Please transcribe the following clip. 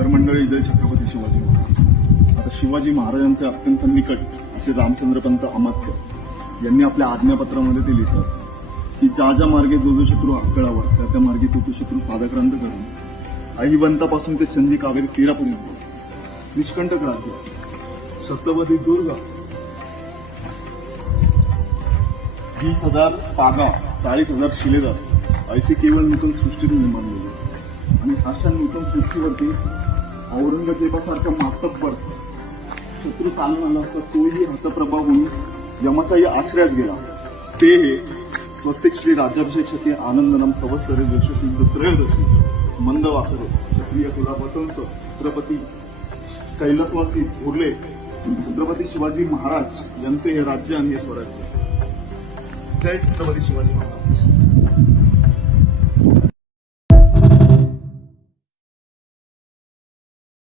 तर मंडळी, जय छत्रपती शिवाजी महाराज. आता शिवाजी महाराजांचे अत्यंत निकट असे रामचंद्रपंत अमात्य यांनी आपल्या आज्ञापत्रामध्ये ते लिहितात की ज्या ज्या मार्गे जो जो शत्रू आकळावा त्या त्या मार्गे तो तो शत्रू पादक्रांत करून अहिवंतापासून ते चंदी कावेरी तीरापर्यंत निष्कंटक राज्य, शतवधी दुर्ग, 20,000 पागा, 40,000 शिलेदार असे केवळ नूतन सृष्टीतून निर्माण झाले. आणि अशा नूतन सृष्टीवरती औरंगजेबासारखा मातब्बर शत्रू चालून आला असता तोही हतप्रभा होऊन यमाचाही आश्रयास गेला. ते स्वस्तिक श्री राज्याभिषेक शके आनंदनम संवत्सरे वर्षशुद्ध त्रयोदशी मंदवासरे क्षत्रिय कुलापतंस छत्रपती कैलासवासी उरले छत्रपती शिवाजी महाराज यांचे हे राज्य आणि हे स्वराज्य. जय छत्रपती शिवाजी महाराज.